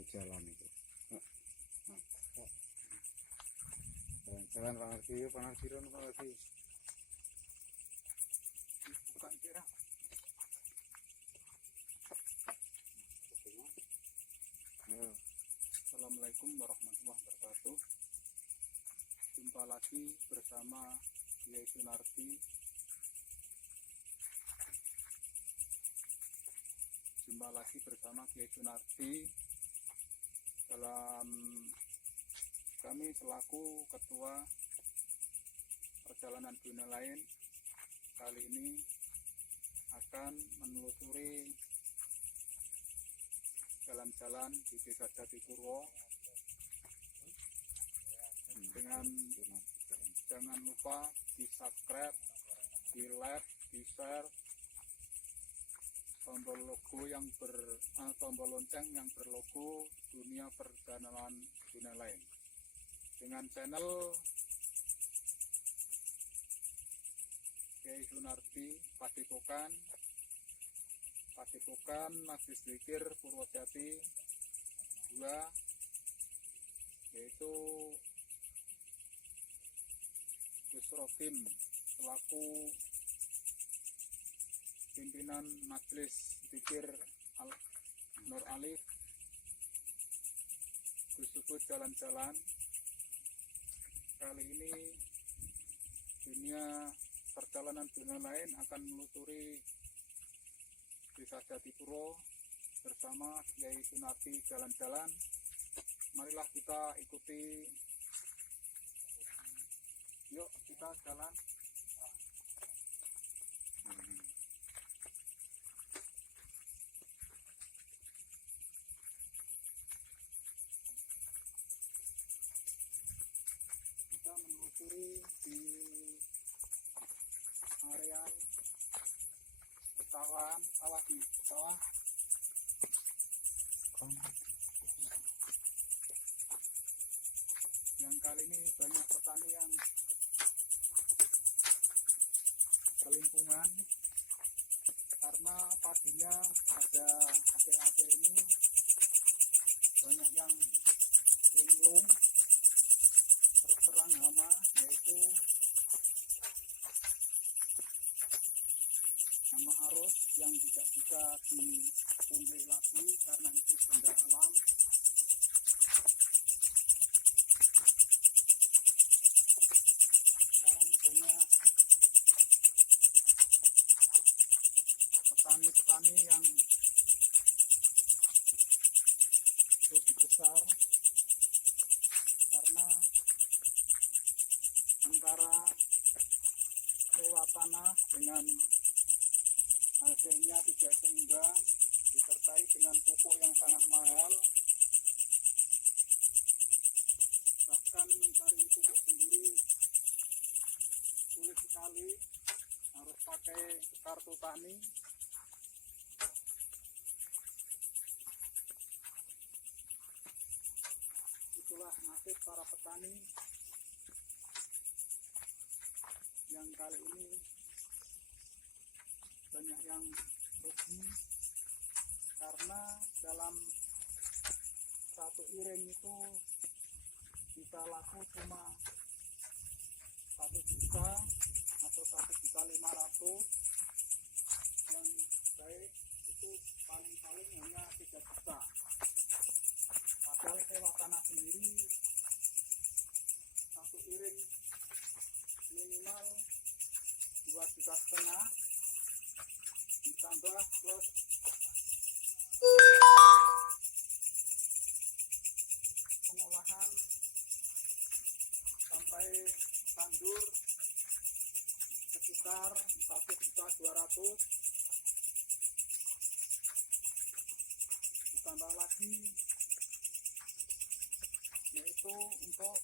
di jalan itu. Jalan Panarjiron lagi. Bukan kira. Assalamualaikum warahmatullahi wabarakatuh. Jumpa lagi bersama Kiai Sunarti. Dalam kami selaku Ketua Perjalanan Dunia Lain kali ini akan menelusuri jalan-jalan di Desa Jatipurwo. Dengan jangan lupa di subscribe, di like, di share, tombol lonceng yang berlogo Dunia Perjalanan Dunia Lain. Dengan channel Kiai Sunarti Padepokan Majlis Zikir Purwojati 2, yaitu Gus Rokim selaku pimpinan Majlis Zikir Nur Alif. Gus Subut jalan-jalan. Kali ini perjalanan dunia lain akan melusuri Desa Jatipurwo bersama Kiai Sunarti jalan-jalan. Marilah kita ikuti. Yuk kita jalan. Kita menelusuri di areal sawah di bawah. Yang kali ini banyak petani yang kelimpungan karena padinya pada akhir-akhir ini banyak yang linglung terserang hama, yaitu hama arus yang tidak bisa dipungkiri lagi karena itu benda alam. Sekarang banyak petani-petani yang rugi besar karena antara sewa tanah dengan hasilnya tidak seimbang, disertai dengan pupuk yang sangat mahal. Bahkan mencari pupuk sendiri sulit sekali, harus pakai kartu tani. Itulah nasib para petani yang kali ini banyak yang rugi karena dalam satu iring itu bisa laku cuma 1 juta atau 1.500.000. Yang baik itu paling-paling hanya 3 juta. Padahal sewa tanah sendiri satu iring minimal 2,5 juta, ditambah plus pengolahan sampai tandur sekitar 1.200.000, ditambah lagi yaitu untuk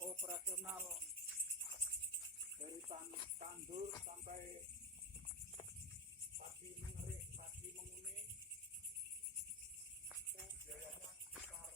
operasional dari tandur sampai padi mengerik, padi menguning, itu biayanya sekitar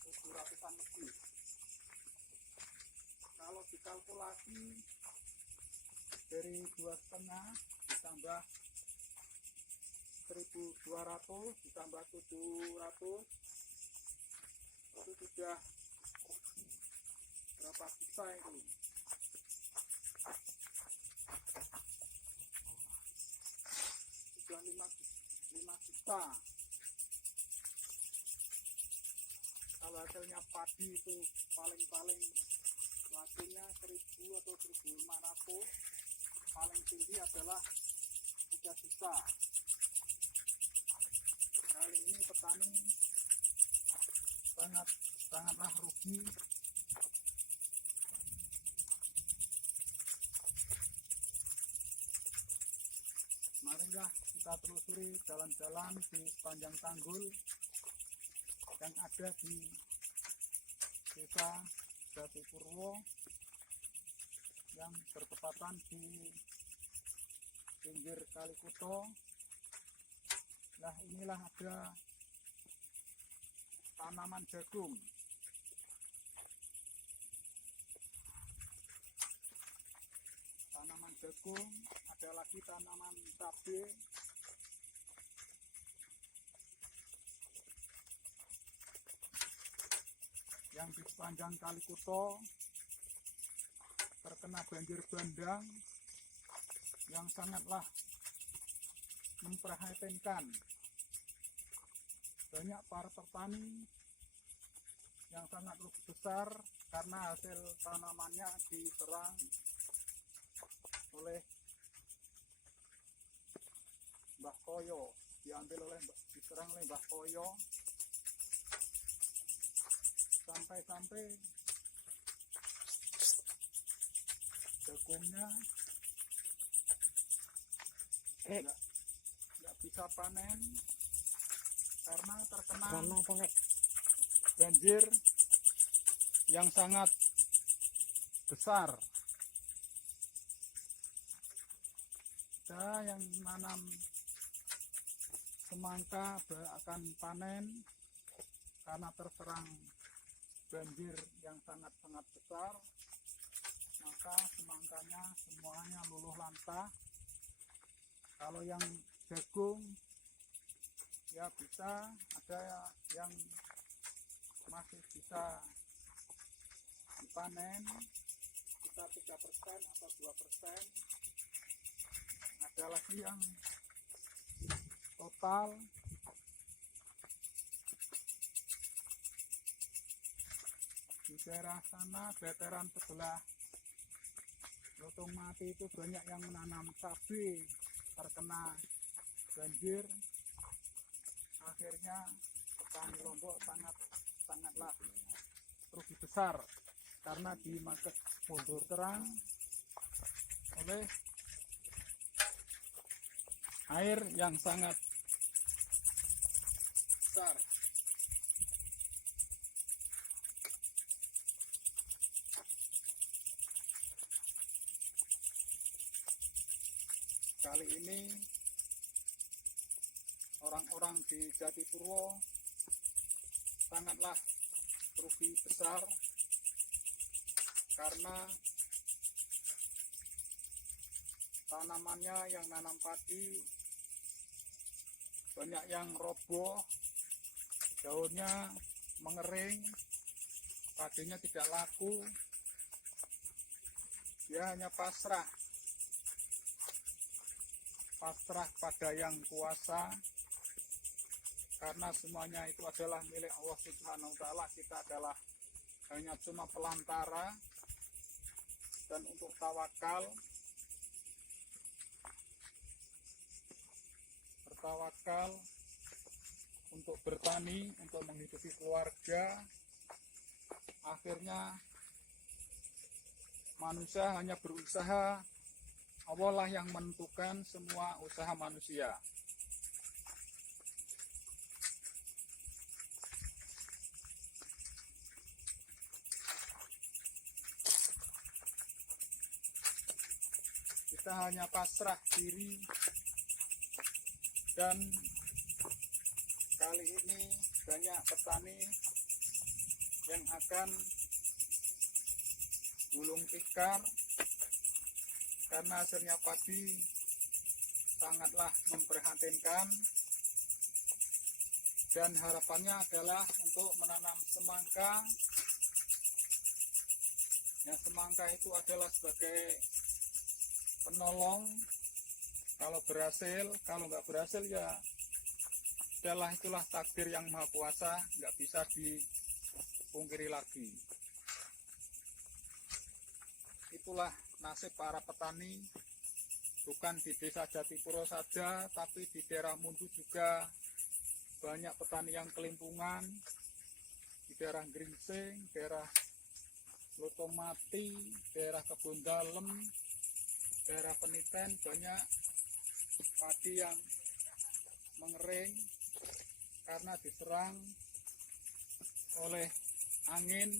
700-an lebih. Kalau dikalkulasi dari 2,5 ditambah 1.200 ditambah 700 itu sudah berapa juta itu? Sudah 5 juta. Kalau hasilnya padi itu paling-paling lakunya 1.000 atau 1.500, paling tinggi adalah 3 juta. Kali ini petani sangatlah rugi. Marilah kita telusuri jalan-jalan di sepanjang tanggul yang ada di Desa Jatipurwo yang bertepatan di pinggir Kali Kuto. Nah, inilah ada tanaman jagung. Tanaman jagung, ada lagi tanaman cabai. Yang di sepanjang Kali Kuto terkena banjir bandang yang sangatlah memprihatinkan. Banyak para petani yang sangat rugi besar karena hasil tanamannya diserang oleh Mbah Koyo, diserang oleh Mbah Koyo, sampai-sampai jagungnya nggak bisa panen karena terkena banjir yang sangat besar. Ada yang menanam semangka akan panen karena terserang banjir yang sangat-sangat besar, maka semangkanya semuanya luluh lantah. Kalau yang jagung ya bisa, ada yang masih bisa dipanen sekitar 3% atau 2%. Ada lagi yang total di daerah sana, veteran sebelah Lotong Mati itu banyak yang menanam cabai, terkena banjir. Akhirnya petani Lombok sangatlah rugi besar karena dimakan mundur terang oleh air yang sangat besar. Kali ini orang-orang di Jatipurwo sangatlah rugi besar karena tanamannya yang nanam padi banyak yang roboh, daunnya mengering, padinya tidak laku, dia hanya pasrah pada yang kuasa, karena semuanya itu adalah milik Allah Subhanahu wa Ta'ala. Kita adalah hanya cuma pelantara, dan untuk tawakal, bertawakal untuk bertani, untuk menghidupi keluarga. Akhirnya manusia hanya berusaha, Allah lah yang menentukan semua usaha manusia. Kita hanya pasrah diri, dan kali ini banyak petani yang akan gulung tikar karena hasilnya padi sangatlah memprihatinkan. dan harapannya adalah untuk menanam semangka. Ya, semangka itu adalah sebagai penolong. Kalau berhasil, kalau nggak berhasil ya itulah takdir yang maha kuasa, nggak bisa dipungkiri lagi. Itulah nasib para petani, bukan di desa Jatipuro saja, tapi di daerah Mundu juga banyak petani yang kelimpungan. Di daerah Gringsing, daerah Lotomati, daerah Kebun Dalem, daerah Peniten, banyak padi yang mengering karena diserang oleh angin.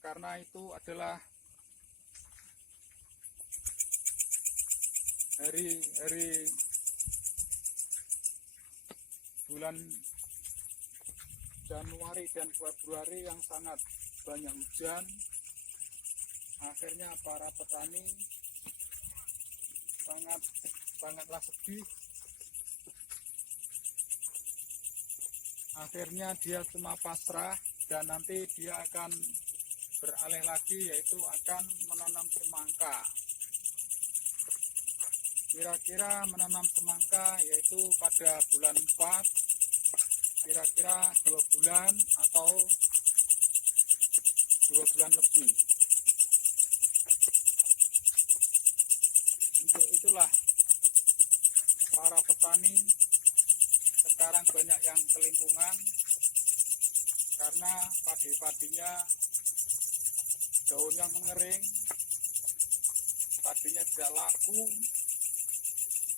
Karena itu adalah hari bulan Januari dan Februari yang sangat banyak hujan. Akhirnya para petani sangatlah sedih. Akhirnya dia cuma pasrah dan nanti dia akan beralih lagi, yaitu akan menanam semangka. Kira-kira menanam semangka yaitu pada bulan 4, kira-kira 2 bulan atau 2 bulan lebih. Untuk itulah para petani sekarang banyak yang kelimpungan karena padi-padinya daunnya mengering, padinya tidak laku.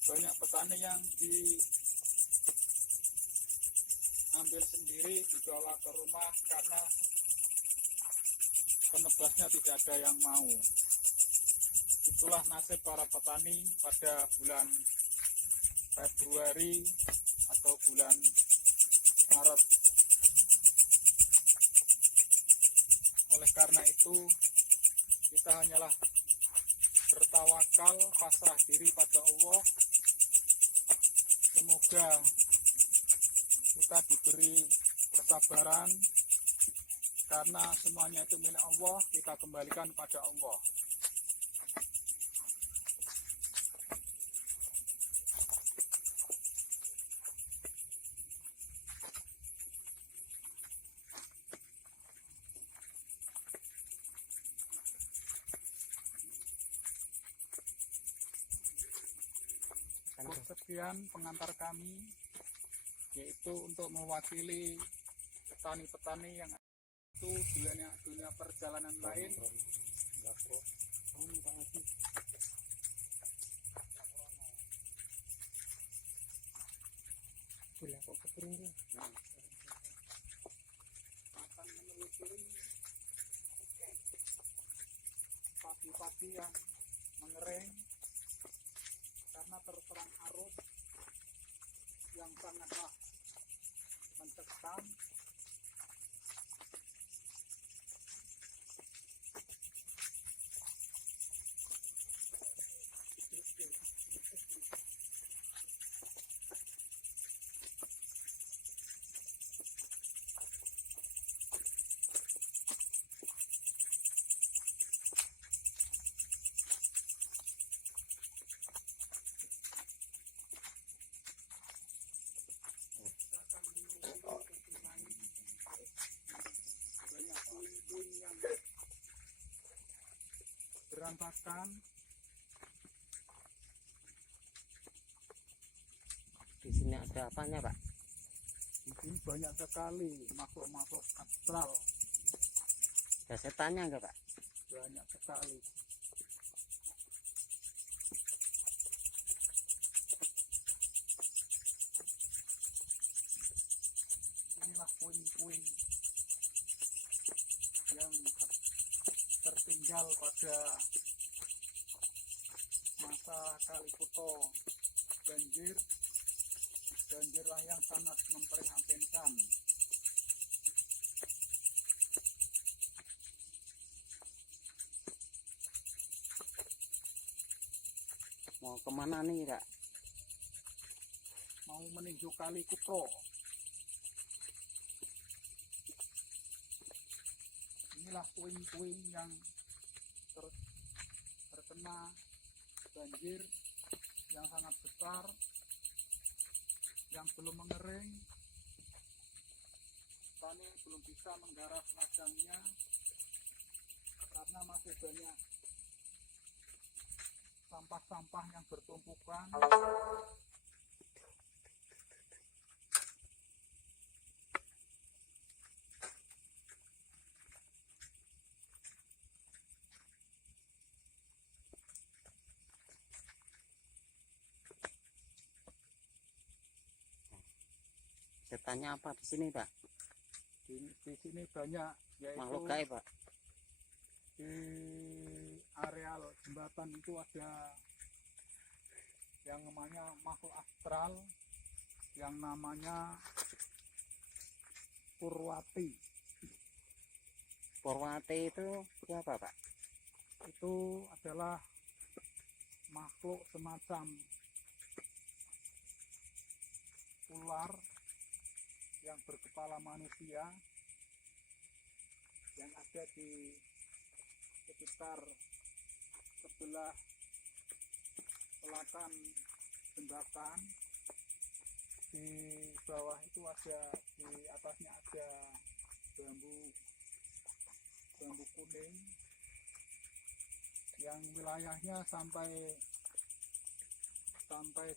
Banyak petani yang diambil sendiri, dibawa ke rumah karena penebasnya tidak ada yang mau. Itulah nasib para petani pada bulan Februari atau bulan Maret. Oleh karena itu, kita hanyalah bertawakal, pasrah diri pada Allah. Semoga kita diberi kesabaran, karena semuanya itu milik Allah, kita kembalikan pada Allah. Sekian pengantar kami, yaitu untuk mewakili petani-petani yang itu dunia perjalanan lain. Akan menelusuri padi-padi yang mengering karena terserang arus yang sangatlah mencekam. Berantakan. Di sini ada apanya, Pak? Di sini banyak sekali makhluk-makhluk astral, Ada setannya enggak, Pak? banyak sekali. Inilah puing-puing yang tertinggal pada masa Kalikuto banjirlah yang sangat memprihatinkan. Mau kemana nih, Pak? mau meninjau Kali Kutro. Inilah puing-puing yang terkena banjir yang sangat besar, yang belum mengering. Petani belum bisa menggarap ladangnya karena masih banyak sampah-sampah yang bertumpukan. Setannya apa di sini, Pak? Di sini banyak, yaitu Makhluk gaib, Pak. di areal jembatan itu ada yang namanya makhluk astral, yang namanya Purwati. Purwati itu apa, Pak? Itu adalah makhluk semacam ular yang berkepala manusia yang ada di sekitar sebelah selatan jembatan. Di bawah itu ada, di atasnya ada bambu kuning yang wilayahnya sampai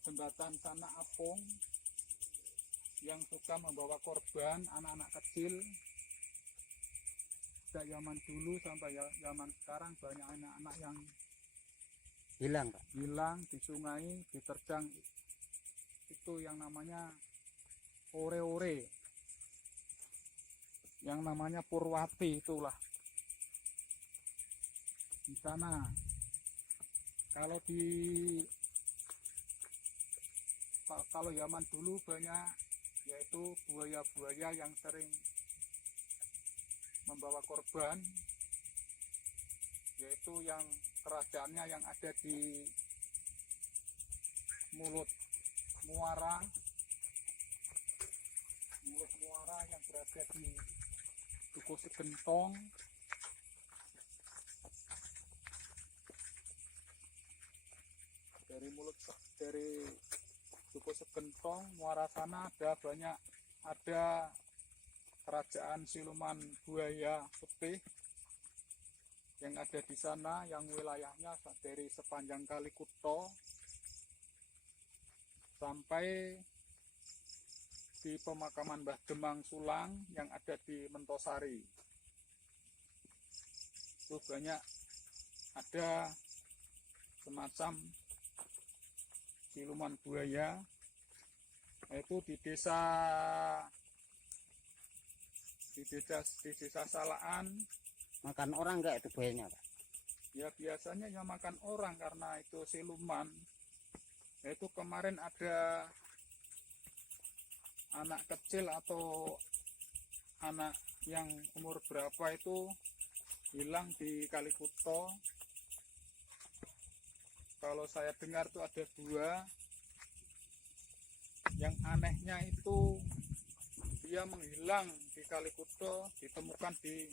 jembatan sana apung, yang suka membawa korban anak-anak kecil. Sejak zaman dulu sampai zaman sekarang banyak anak-anak yang Hilang, Pak. hilang di sungai, diterjang itu yang namanya ore-ore, yang namanya Purwati. Itulah di sana. Kalau zaman dulu banyak, yaitu buaya-buaya yang sering membawa korban, yaitu yang kerajaannya yang ada di mulut muara yang berada di Dukuh Segentong. Dari Dukuh Segentong muara sana ada kerajaan siluman buaya putih yang ada di sana, yang wilayahnya dari sepanjang Kali Kutro sampai di pemakaman Mbah Demang Sulang yang ada di Mentosari. Itu banyak ada semacam siluman buaya, yaitu di desa Salaan. Makan orang enggak itu buayanya, Pak? Ya biasanya yang makan orang karena itu siluman. Yaitu kemarin ada anak kecil atau anak yang umur berapa itu hilang di Kali Kutro. Kalau saya dengar tuh ada 2. Yang anehnya itu dia menghilang di Kali Kutro, ditemukan di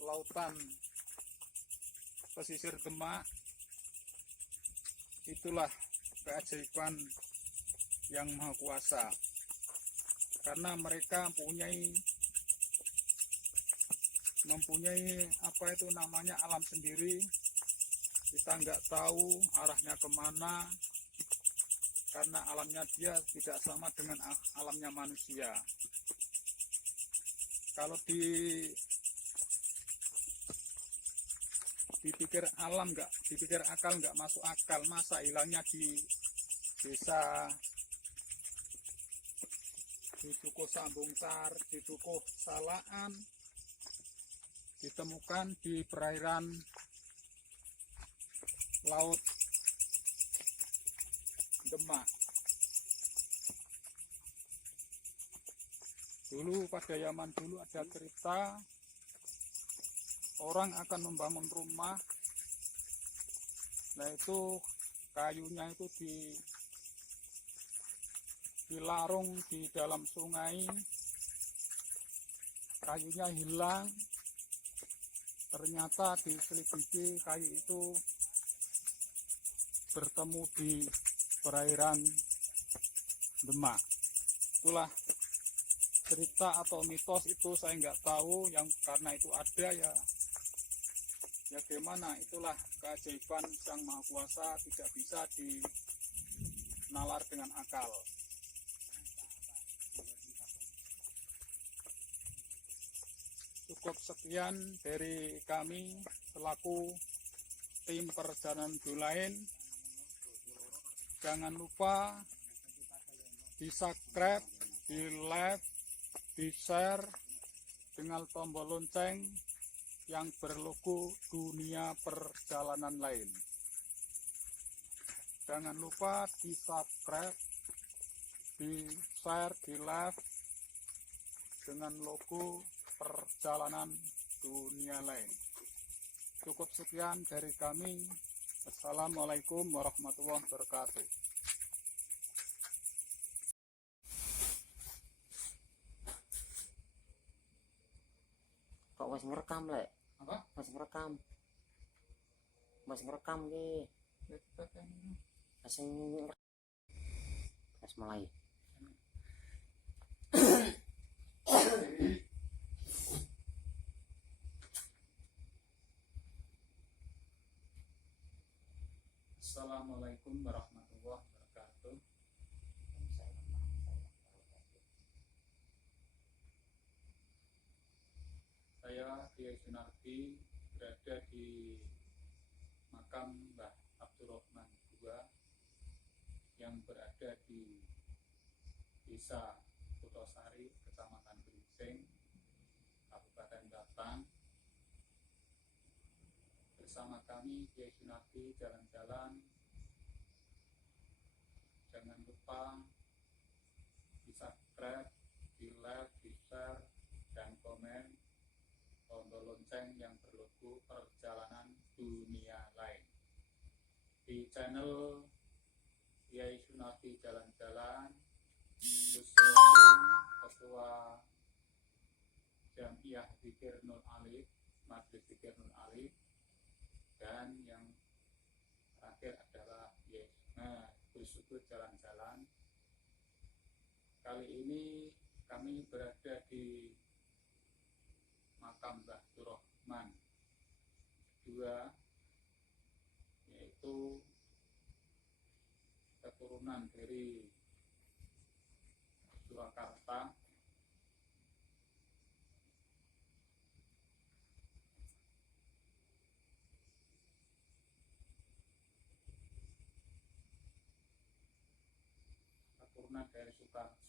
lautan pesisir Demak. Itulah keajaiban yang Maha Kuasa, karena mereka mempunyai apa itu namanya alam sendiri. Kita nggak tahu arahnya kemana, karena alamnya dia tidak sama dengan alamnya manusia. Kalau dipikir akal nggak masuk akal. Masa hilangnya di desa, di Dukuh Sambungsar, di Dukuh Salaan, ditemukan di perairan laut Demak. Dulu pada zaman dulu ada cerita orang akan membangun rumah, nah itu kayunya itu dilarung di dalam sungai, kayunya hilang. Ternyata diselidiki kayu itu bertemu di perairan Demak. Itulah cerita atau mitos itu, saya nggak tahu, yang karena itu ada ya gimana, itulah keajaiban Sang Maha Kuasa, tidak bisa dinalar dengan akal. Cukup sekian dari kami selaku tim perjalanan Dulain. Jangan lupa di subscribe, di like, di share dengan tombol lonceng yang berlogo Dunia Perjalanan Lain. Jangan lupa di subscribe, di share, di like dengan logo Perjalanan Dunia Lain. Cukup sekian dari kami. Assalamualaikum warahmatullahi wabarakatuh. Kok wis ngerekam lek? Apa? Wis ngerekam. Wis ngerekam ki. Wis mulai. Assalamualaikum warahmatullahi wabarakatuh. Saya Kiai Sunardi berada di makam Mbah Abdurrahman II yang berada di Desa Kutosari, Kecamatan Gringsing, Kabupaten Batang. Bersama kami Kiai Sunardi jalan-jalan. Jangan lupa di subscribe, di like, di share, dan komen tombol lonceng yang berlogo Perjalanan Dunia Lain. Di channel Kiai Sunardi Jalan-Jalan, Gus Ketua Jamiah Dzikir Nur Alif, Majelis Dzikir Nur Alif, dan yang terakhir adalah Gus Jalan-Jalan. Kali ini kami berada di makam Mbah Abdurrahman II, yaitu keturunan dari Surakarta. Keturunan dari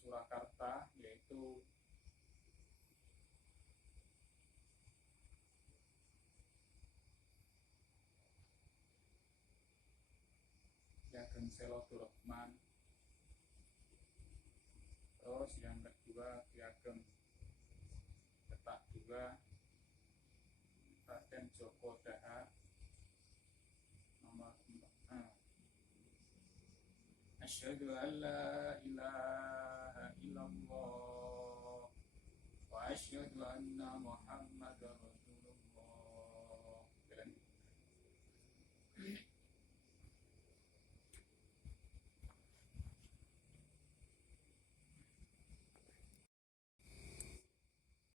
Surakarta, yaitu Ageng Selo Abdurrahman. Terus yang kedua Ki Ageng Petak II, Raden Djoko Dahar. Nomor 4. Asyhadu an la ilaha illallah wa asyhadu anna Muhammadar Rasulullah.